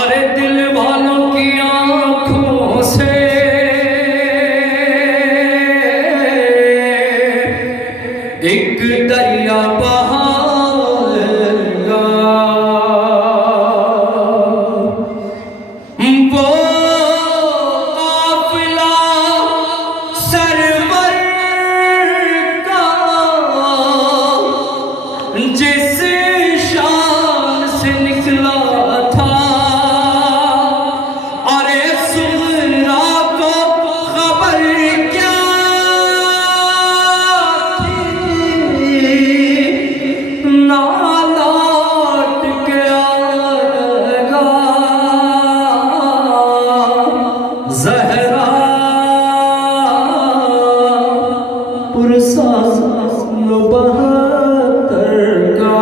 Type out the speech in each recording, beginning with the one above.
अरे दिल वालों की आंखों से एक दरिया बहाएगा, वो काफिला सरवर का जिस शान से निकला था। अरे सुमरा को खबर क्या थी, ना लौट के आएगा ज़हरा पुरसाज़ बहतर का।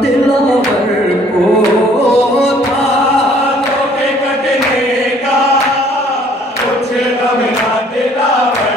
दिलावर को था तो के कटने का कुछ गम ना दिलावर